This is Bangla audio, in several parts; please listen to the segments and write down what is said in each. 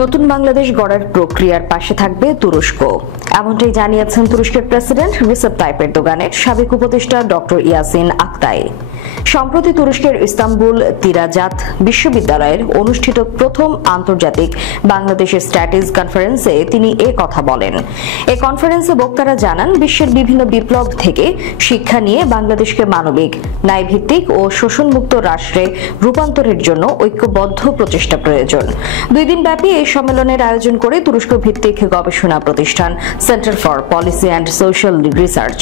নতুন বাংলাদেশ গড়ার প্রক্রিয়ার পাশে থাকবে তুরস্ক, এমনটাই জানিয়েছেন তুরস্কের প্রেসিডেন্ট রিসেপ তাইপ এরদোগানের সাবেক উপদেষ্টা ডক্টর ইয়াসিন আকতাই। সম্প্রতি তুরস্কের ইস্তাম্বুল তিরাজাত বিশ্ববিদ্যালয়ের অনুষ্ঠিত প্রথম আন্তর্জাতিক বাংলাদেশ স্ট্র্যাটেজি কনফারেন্সে তিনি কথা বলেন। এই কনফারেন্সে বক্তারা জানান, বিশ্বের বিভিন্ন বিপ্লব থেকে শিক্ষা নিয়ে বাংলাদেশকে মানবিক, ন্যায়ভিত্তিক ও শোষণমুক্ত রাষ্ট্রে রূপান্তরের জন্য ঐক্যবদ্ধ প্রচেষ্টা প্রয়োজন। 2 দিনব্যাপী এই সম্মেলনের আয়োজন করে তুরস্ক ভিত্তিক গবেষণা প্রতিষ্ঠান centre for policy and social research.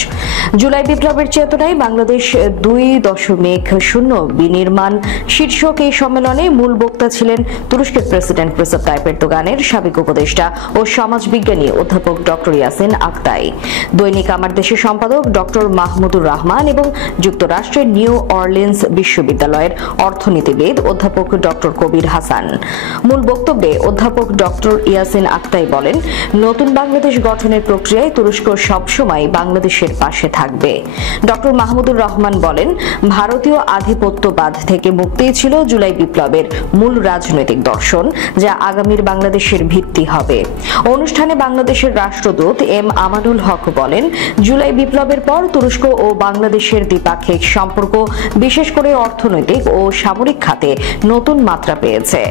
July বিপ্লবের চেতনায় বাংলাদেশ 2.0 বিনির্মাণ শীর্ষক এই সম্মেলনে মূল বক্তা ছিলেন তুরস্কের প্রেসিডেন্ট রিসেপ তাইপ এরদোগানের সাবেক উপদেষ্টা ও সমাজবিজ্ঞানী অধ্যাপক ডক্টর ইয়াসিন আকতাই, দৈনিক আমার দেশের সম্পাদক ডক্টর মাহমুদুর রহমান এবং যুক্তরাষ্ট্রের নিউ অরলিন্স বিশ্ববিদ্যালয়ের অর্থনীতিবিদ অধ্যাপক ডক্টর কবির হাসান। মূল বক্তব্যে অধ্যাপক ডক্টর ইয়াসিন আকতাই বলেন, নতুন বাংলাদেশ গঠনের প্রক্রিয়ায় তুরস্ক সবসময় বাংলাদেশের পাশে থাকবে। ডক্টর মাহমুদুর রহমান বলেন, ভারতীয় আধিপত্যবাদ থেকে মুক্তিই ছিল জুলাই বিপ্লবের মূল রাজনৈতিক দর্শন, যা আগামীর বাংলাদেশের ভিত্তি হবে। অনুষ্ঠানে বাংলাদেশের রাষ্ট্রদূত এম আমানুল হক বলেন, জুলাই বিপ্লবের পর তুরস্ক ও বাংলাদেশের দ্বিপাক্ষিক সম্পর্ক বিশেষ করে অর্থনৈতিক ও সামরিক খাতে নতুন মাত্রা পেয়েছে।